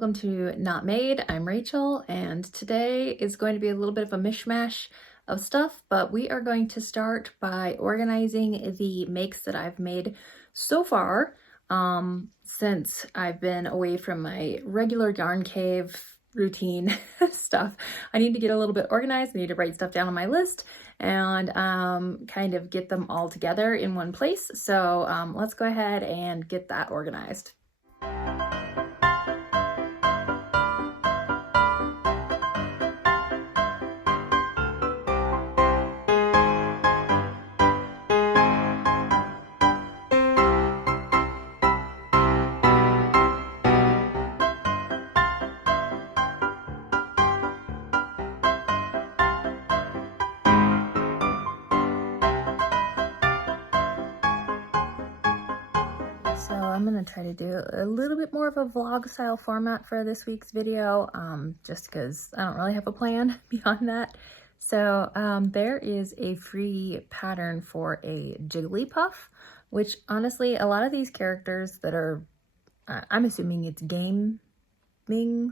welcome to Not Made. I'm Rachel, and today is going to be a little bit of a mishmash of stuff, but we are going to start by organizing the makes that I've made so far since I've been away from my regular yarn cave routine stuff. I need to get a little bit organized. I need to write stuff down on my list and kind of get them all together in one place. So let's go ahead and get that organized. So I'm going to try to do a little bit more of a vlog style format for this week's video, just because I don't really have a plan beyond that. So there is a free pattern for a Jigglypuff, which honestly, a lot of these characters that are, I'm assuming it's gaming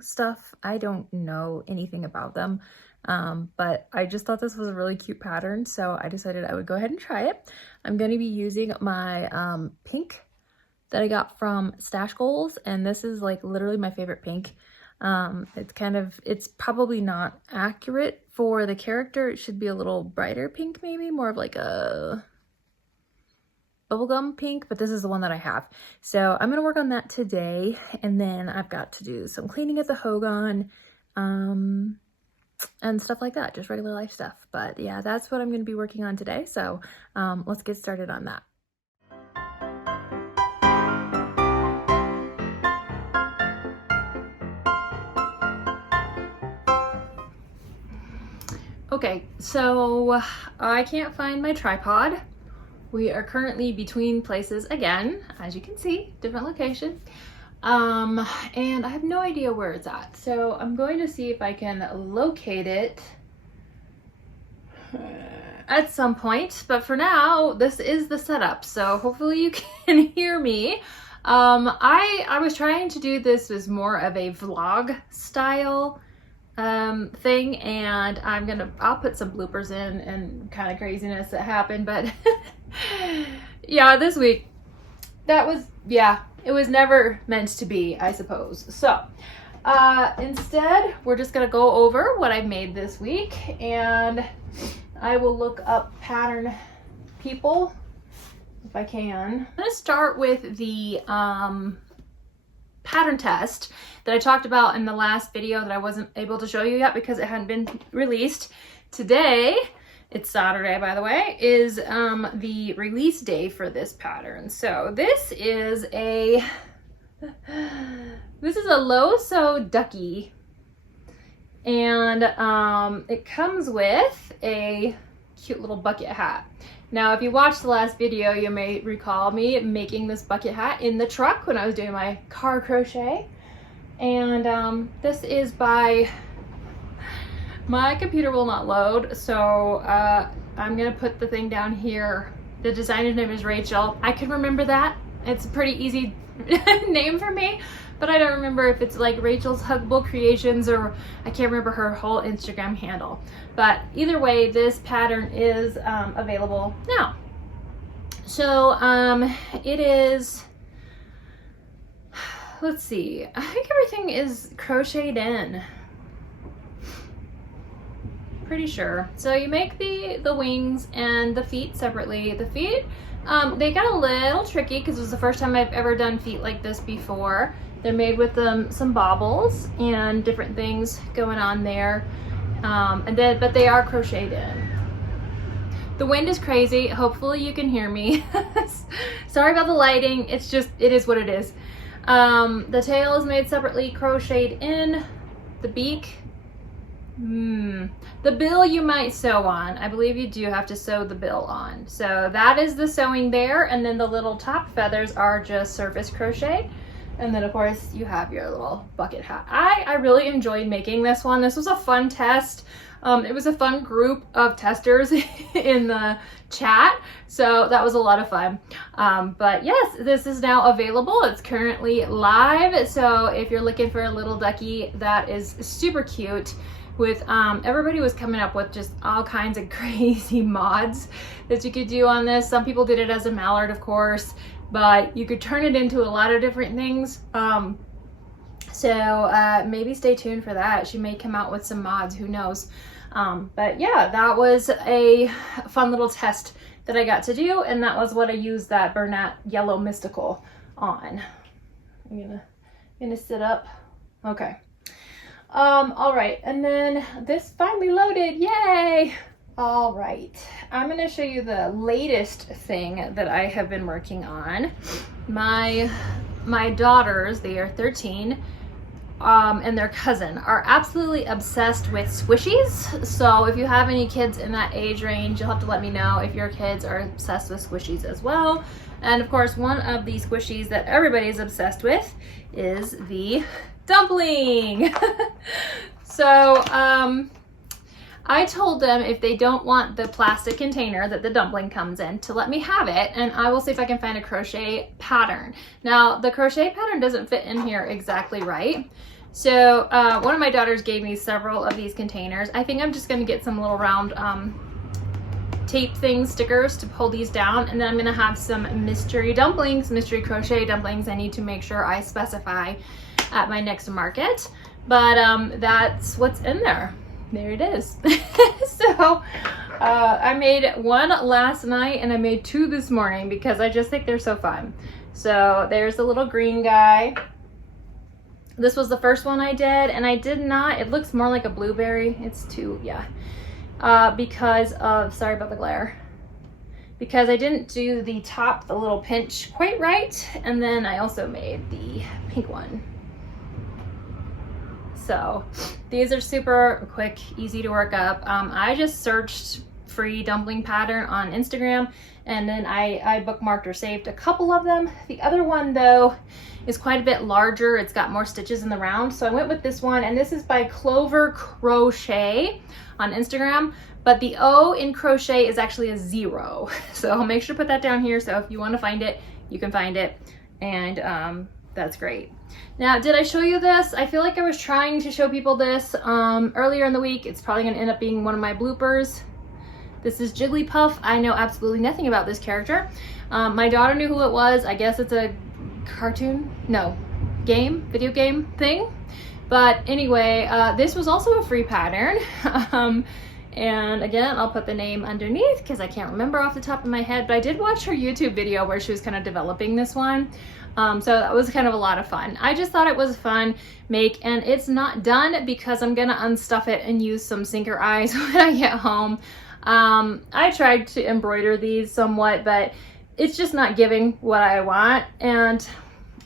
stuff. I don't know anything about them, but I just thought this was a really cute pattern, so I decided I would go ahead and try it. I'm going to be using my pink that I got from Stash Goals, and this is like literally my favorite pink. It's probably not accurate for the character. It should be a little brighter pink, maybe more of like a bubblegum pink, but this is the one that I have. So I'm gonna work on that today, and then I've got to do some cleaning at the hogan and stuff like that, just regular life stuff. But yeah, that's what I'm gonna be working on today. So let's get started on that. Okay, so I can't find my tripod. We are currently between places again, as you can see, different location. And I have no idea where it's at. So I'm going to see if I can locate it at some point. But for now, this is the setup. So hopefully you can hear me. I was trying to do this as more of a vlog style thing, and I'll put some bloopers in and kind of craziness that happened, but yeah, this week it was never meant to be, I suppose. So instead we're just gonna go over what I made this week, and I will look up pattern people if I can. I'm gonna start with the pattern test that I talked about in the last video that I wasn't able to show you yet because it hadn't been released. Today, it's Saturday by the way, is the release day for this pattern. So this is a low sew ducky, and it comes with a cute little bucket hat. Now, if you watched the last video, you may recall me making this bucket hat in the truck when I was doing my car crochet. And this is by, my computer will not load, so I'm gonna put the thing down here. The designer's name is Rachel. I can remember that. It's a pretty easy name for me, but I don't remember if it's like Rachel's Huggable Creations or I can't remember her whole Instagram handle. But either way, this pattern is available now. So it is, let's see, I think everything is crocheted in. Pretty sure. So you make the wings and the feet separately. The feet, they got a little tricky because it was the first time I've ever done feet like this before. They're made with some bobbles and different things going on there. But they are crocheted in. The wind is crazy. Hopefully you can hear me. Sorry about the lighting. It is what it is. The tail is made separately, crocheted in. The beak, the bill you might sew on. I believe you do have to sew the bill on. So that is the sewing there, and then the little top feathers are just surface crochet. And then of course you have your little bucket hat. I really enjoyed making this one. This was a fun test. It was a fun group of testers in the chat, so that was a lot of fun. But yes, this is now available. It's currently live, so if you're looking for a little ducky that is super cute, with everybody was coming up with just all kinds of crazy mods that you could do on this. Some people did it as a mallard, of course, but you could turn it into a lot of different things. So maybe stay tuned for that. She may come out with some mods, who knows. But yeah, that was a fun little test that I got to do, and that was what I used that Bernat Yellow Mystical on. I'm gonna sit up. Okay. All right, and then this finally loaded, yay! All right, I'm gonna show you the latest thing that I have been working on. My daughters, they are 13, and their cousin are absolutely obsessed with squishies. So if you have any kids in that age range, you'll have to let me know if your kids are obsessed with squishies as well. And of course, one of the squishies that everybody's obsessed with is the dumpling. So I told them if they don't want the plastic container that the dumpling comes in, to let me have it, and I will see if I can find a crochet pattern. Now, the crochet pattern doesn't fit in here exactly right. So one of my daughters gave me several of these containers. I think I'm just gonna get some little round tape things, stickers to pull these down, and then I'm gonna have some mystery dumplings, mystery crochet dumplings. I need to make sure I specify at my next market, but that's what's in there. There it is. So I made one last night and I made two this morning because I just think they're so fun. So there's the little green guy. This was the first one I did, and I did not, it looks more like a blueberry. It's too, yeah. Because of, sorry about the glare, because I didn't do the top, the little pinch quite right. And then I also made the pink one. So these are super quick, easy to work up. I just searched free dumpling pattern on Instagram, and then I bookmarked or saved a couple of them. The other one though is quite a bit larger. It's got more stitches in the round. So I went with this one, and this is by Clover Crochet on Instagram, but the O in crochet is actually a 0. So I'll make sure to put that down here. So if you want to find it, you can find it. And that's great. Now, did I show you this? I feel like I was trying to show people this earlier in the week. It's probably going to end up being one of my bloopers. This is Jigglypuff. I know absolutely nothing about this character. My daughter knew who it was. I guess it's a cartoon? No, video game thing. But anyway, this was also a free pattern. And again, I'll put the name underneath because I can't remember off the top of my head, but I did watch her YouTube video where she was kind of developing this one. So that was kind of a lot of fun. I just thought it was a fun make, and it's not done because I'm gonna unstuff it and use some sinker eyes when I get home. I tried to embroider these somewhat, but it's just not giving what I want. And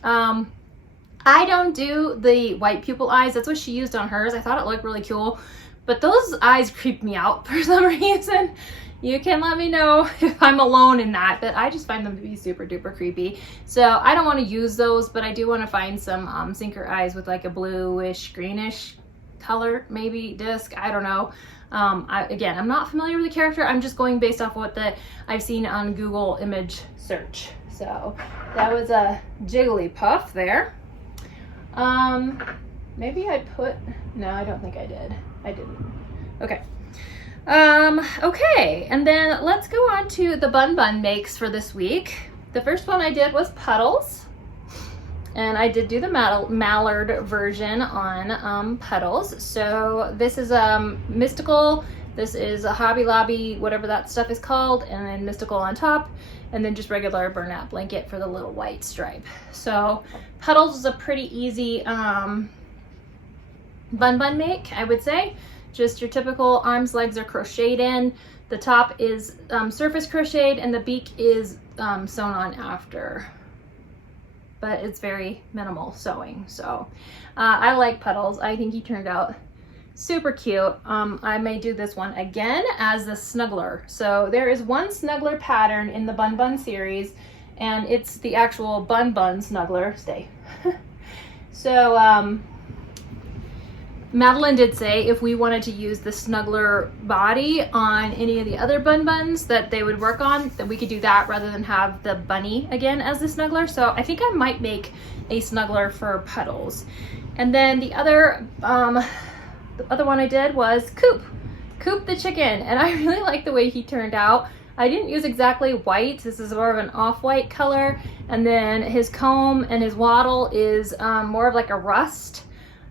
I don't do the white pupil eyes. That's what she used on hers. I thought it looked really cool, but those eyes creep me out for some reason. You can let me know if I'm alone in that, but I just find them to be super duper creepy. So I don't want to use those, but I do want to find some sinker eyes with like a bluish, greenish color, maybe disc. I don't know. Again, I'm not familiar with the character. I'm just going based off what I've seen on Google image search. So that was a Jigglypuff there. Maybe I put, no, I don't think I did. I didn't. Okay. Okay, and then let's go on to the bun makes for this week. The first one I did was Puddles, and I did do the mallard version on Puddles. So this is Mystical, this is a Hobby Lobby, whatever that stuff is called, and then Mystical on top, and then just regular Bernat blanket for the little white stripe. So Puddles is a pretty easy bun make, I would say. Just your typical arms, legs are crocheted in. The top is surface crocheted, and the beak is sewn on after. But it's very minimal sewing. So I like Puddles. I think he turned out super cute. I may do this one again as the snuggler. So there is one snuggler pattern in the Bun series, and it's the actual bun snuggler. Stay. So Madeline did say if we wanted to use the snuggler body on any of the other buns that they would work on, that we could do that rather than have the bunny again as the snuggler. So I think I might make a snuggler for Puddles. And then the other one I did was Coop the chicken, and I really like the way he turned out. I didn't use exactly white. This is more of an off-white color, and then his comb and his wattle is more of like a rust.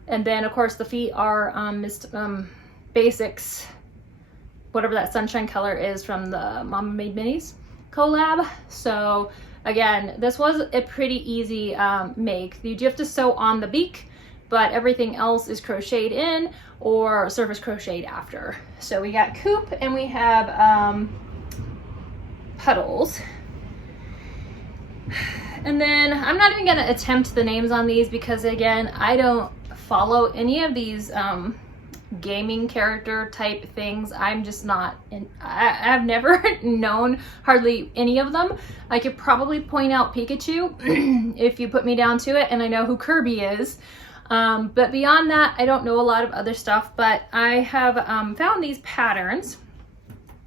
And then of course the feet are Basics, whatever that sunshine color is from the Mama Made Minis collab. So again, this was a pretty easy make. You do have to sew on the beak, but everything else is crocheted in or surface crocheted after. So we got Coop and we have Puddles. And then I'm not even gonna attempt the names on these because again, I don't follow any of these gaming character type things. I'm just not in, I've never known hardly any of them. I could probably point out Pikachu if you put me down to it, and I know who Kirby is. But beyond that, I don't know a lot of other stuff, but I have found these patterns.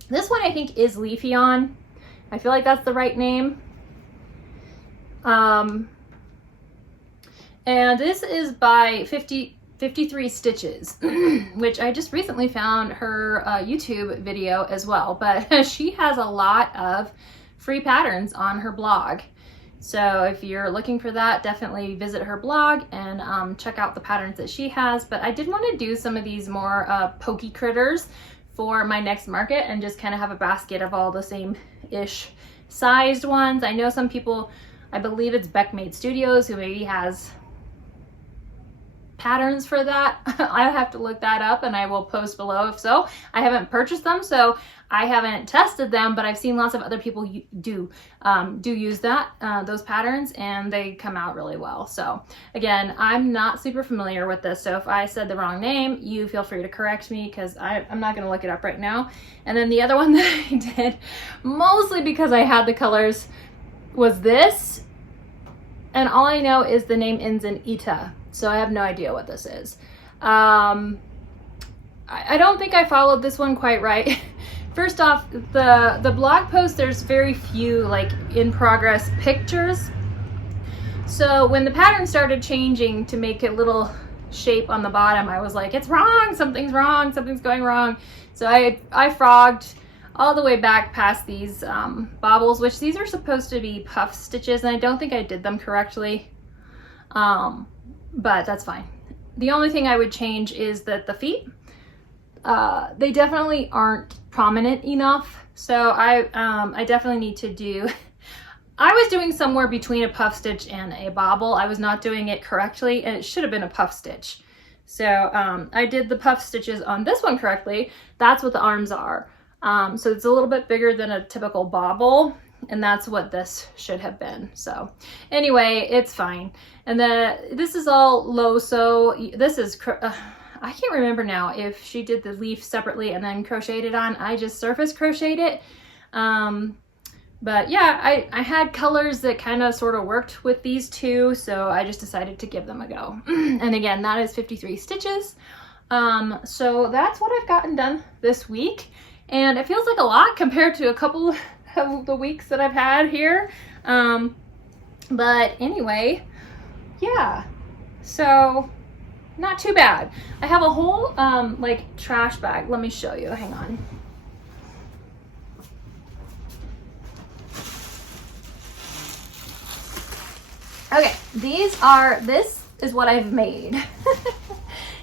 This one I think is Leafeon. I feel like that's the right name. And this is by 53 Stitches, which I just recently found her YouTube video as well, but she has a lot of free patterns on her blog. So if you're looking for that, definitely visit her blog and check out the patterns that she has. But I did want to do some of these more pokey critters for my next market and just kind of have a basket of all the same-ish sized ones. I know some people, I believe it's Beck Made Studios, who maybe has patterns for that. I'll have to look that up and I will post below if so. I haven't purchased them, so I haven't tested them, but I've seen lots of other people do use those patterns, and they come out really well. So again, I'm not super familiar with this, so if I said the wrong name, you feel free to correct me because I'm not going to look it up right now. And then the other one that I did, mostly because I had the colors, was this, and all I know is the name ends in Ita, so I have no idea what this is. I don't think I followed this one quite right. First off, the blog post, there's very few like in progress pictures. So when the pattern started changing to make a little shape on the bottom, I was like, it's wrong, something's going wrong. So I frogged all the way back past these bobbles, which these are supposed to be puff stitches, and I don't think I did them correctly. But that's fine. The only thing I would change is that the feet, they definitely aren't prominent enough. So I definitely need to do, I was doing somewhere between a puff stitch and a bobble. I was not doing it correctly, and it should have been a puff stitch. So I did the puff stitches on this one correctly. That's what the arms are. So it's a little bit bigger than a typical bobble, and that's what this should have been. So anyway, it's fine. And then this is all low sew. This is, I can't remember now if she did the leaf separately and then crocheted it on. I just surface crocheted it. But yeah, I had colors that kind of sort of worked with these two, so I just decided to give them a go. And again, that is 53 stitches. So that's what I've gotten done this week. And it feels like a lot compared to a couple of the weeks that I've had here. But anyway, yeah, so not too bad. I have a whole like trash bag. Let me show you, hang on. Okay, this is what I've made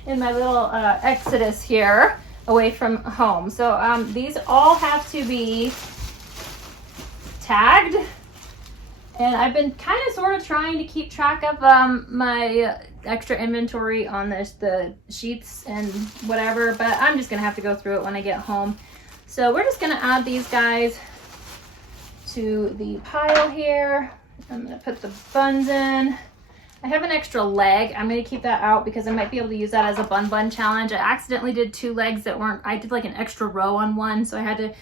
in my little exodus here away from home. So these all have to be tagged, and I've been kind of sort of trying to keep track of my extra inventory on the sheets and whatever, but I'm just gonna have to go through it when I get home. So we're just gonna add these guys to the pile here. I'm gonna put the buns in. I have an extra leg. I'm gonna keep that out because I might be able to use that as a bun challenge. I accidentally did 2 legs that weren't, I did like an extra row on one, so I had to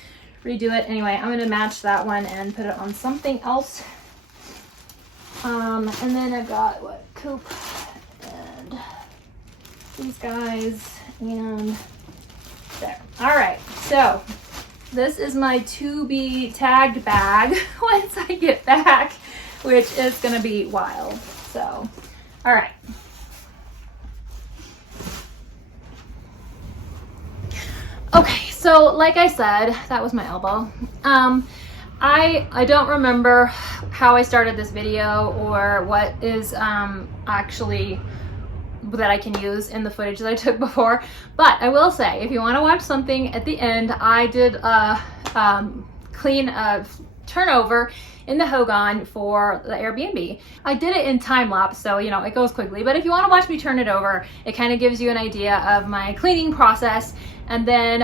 redo it. Anyway, I'm gonna match that one and put it on something else And then I've got what, Coop and these guys and there. All right, so this is my to be tagged bag once I get back, which is gonna be wild. So, all right. Okay, so like I said, that was my elbow. I don't remember how I started this video or what is actually that I can use in the footage that I took before, but I will say, if you want to watch something at the end, I did a clean turnover in the Hogan for the Airbnb. I did it in time lapse, so you know it goes quickly, but if you want to watch me turn it over, it kind of gives you an idea of my cleaning process. And then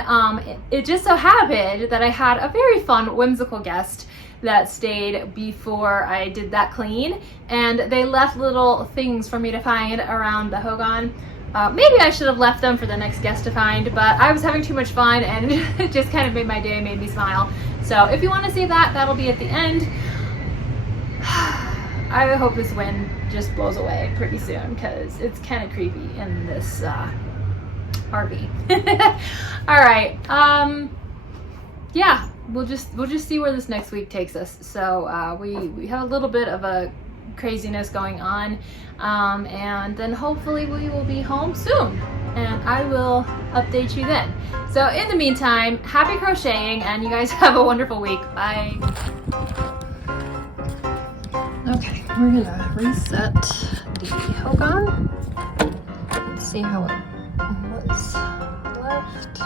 it just so happened that I had a very fun, whimsical guest that stayed before I did that clean, and they left little things for me to find around the Hogan. Maybe I should have left them for the next guest to find, but I was having too much fun and it just kind of made my day, made me smile. So if you want to see that, that'll be at the end. I hope this wind just blows away pretty soon because it's kind of creepy in this RV. All right, yeah, we'll just see where this next week takes us. So we have a little bit of a craziness going on, and then hopefully we will be home soon and I will update you then. So in the meantime, happy crocheting and you guys have a wonderful week. Bye. Okay, we're gonna reset the Hogan. Let's see how it was left.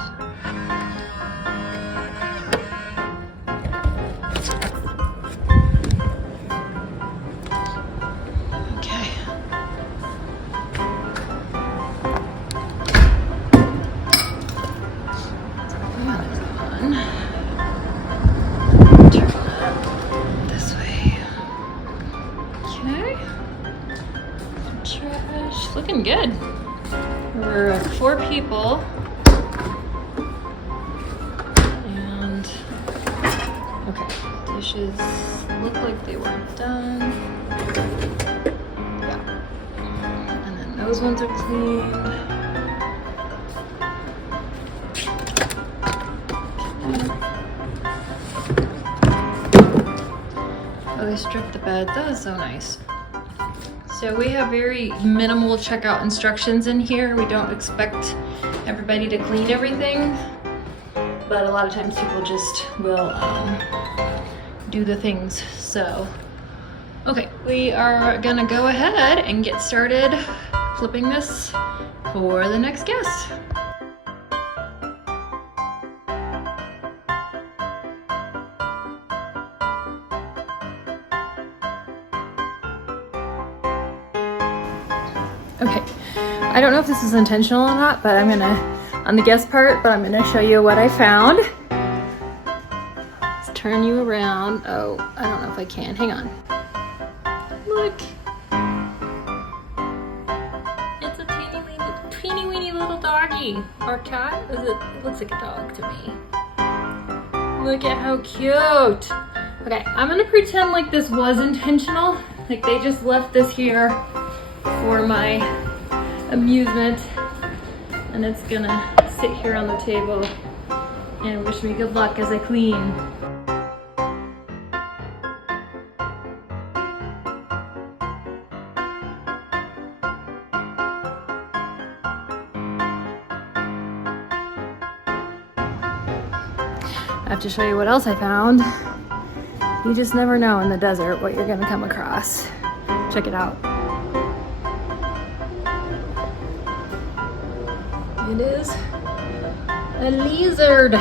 Okay. That is on. Turn that this way. Okay. Trash. Looking good. We're 4 people. And okay, dishes look like they were done. Yeah. And then those ones are cleaned. Oh, they stripped the bed. That was so nice. So we have very minimal checkout instructions in here. We don't expect everybody to clean everything, but a lot of times people just will do the things. So, okay, we are gonna go ahead and get started flipping this for the next guest. Okay, I don't know if this is intentional or not, but I'm gonna, on the guest part, but I'm gonna show you what I found. Let's turn you around. Oh, I don't know if I can, hang on. Look. It's a teeny weeny little doggy. Or cat? It looks like a dog to me. Look at how cute. Okay, I'm gonna pretend like this was intentional. Like they just left this here for my amusement, and it's gonna sit here on the table and wish me good luck as I clean. I have to show you what else I found. You just never know in the desert what you're gonna come across. Check it out. It is a lizard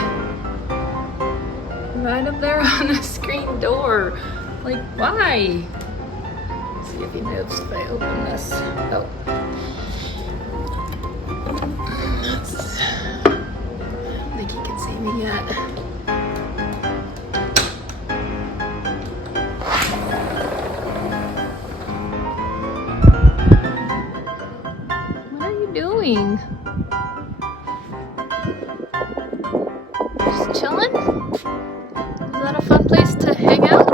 right up there on the screen door. Like, why? Let's see if he moves if I open this. Oh. I don't think he can see me yet. What are you doing? Just chilling? Is that a fun place to hang out?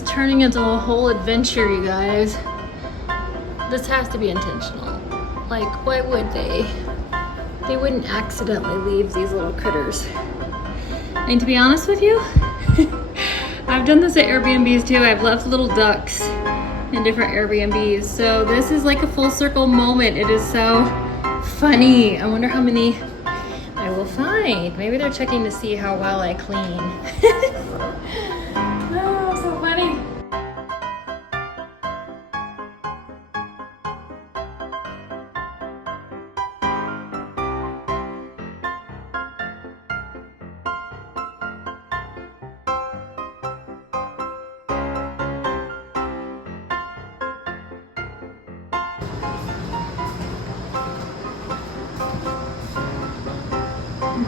is turning into a whole adventure, you guys. This has to be intentional. Like, why would they? They wouldn't accidentally leave these little critters. And to be honest with you, I've done this at Airbnbs too. I've left little ducks in different Airbnbs. So this is like a full circle moment. It is so funny. I wonder how many I will find. Maybe they're checking to see how well I clean. Oh, so funny.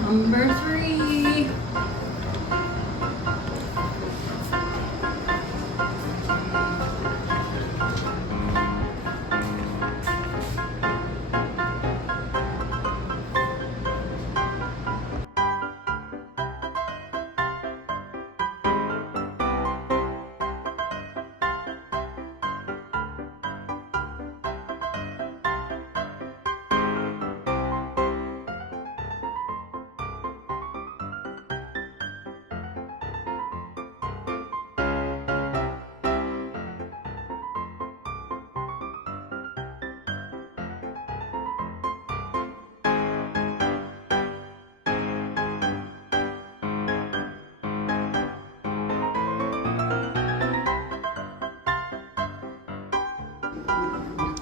Number 3.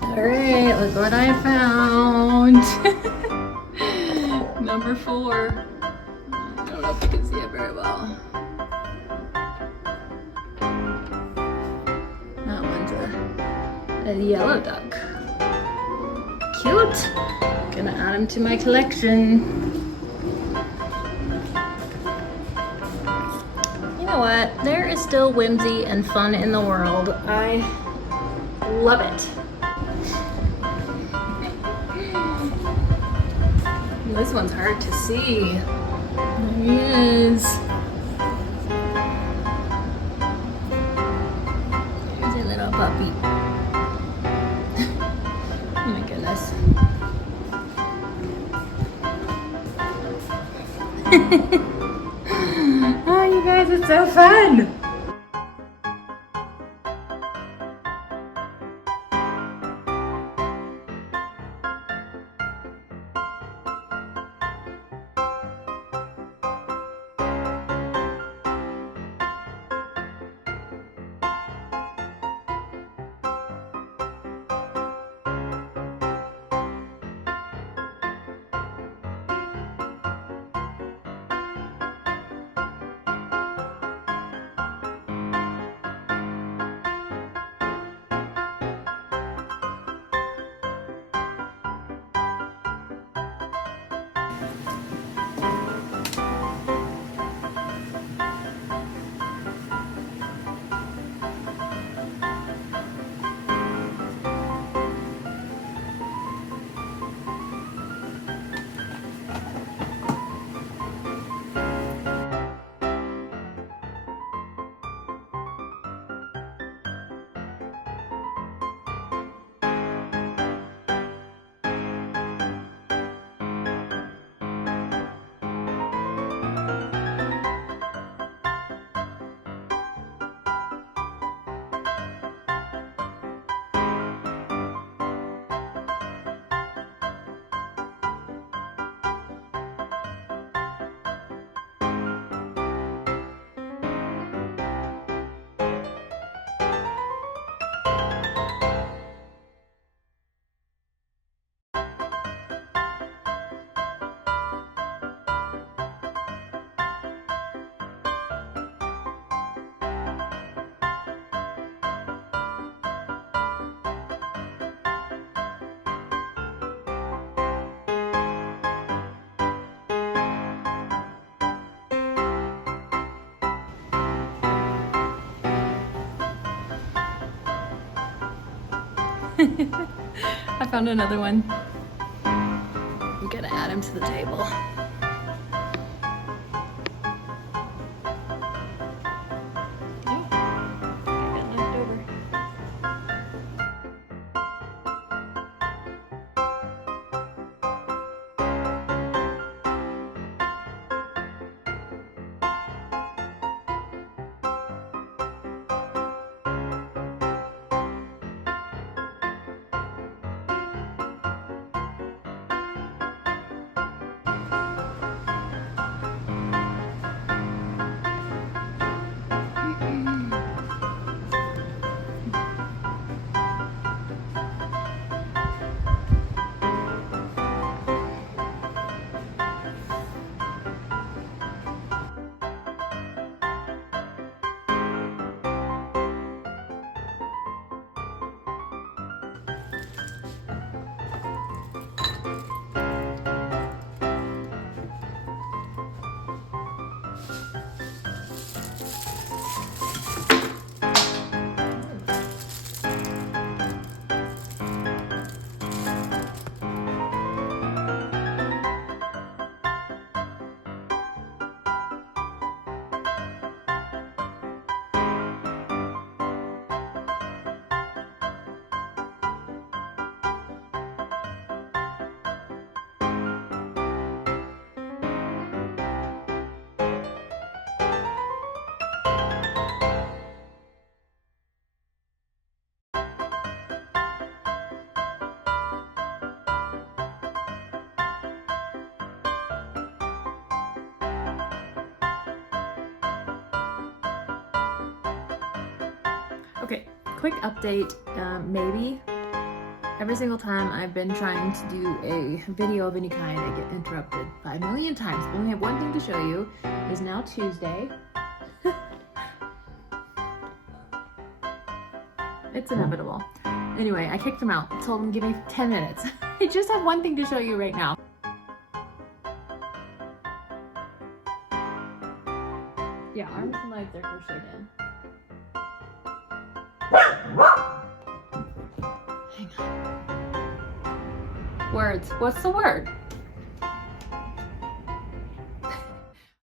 All right, look what I found. Number 4. I don't know if you can see it very well. That one's a yellow duck. Cute. Gonna add him to my collection. You know what? There is still whimsy and fun in the world. I love it. This one's hard to see. There he is. There's a little puppy. Oh my goodness. Oh, you guys, it's so fun. I found another one. I'm gonna add him to the table. Okay, quick update. Maybe every single time I've been trying to do a video of any kind, I get interrupted 5 million times. I only have one thing to show you. It is now Tuesday. It's inevitable. Anyway, I kicked him out. Told him give me 10 minutes. I just have one thing to show you right now. Yeah, arms and legs are crocheted in. Hang on. Words. What's the word?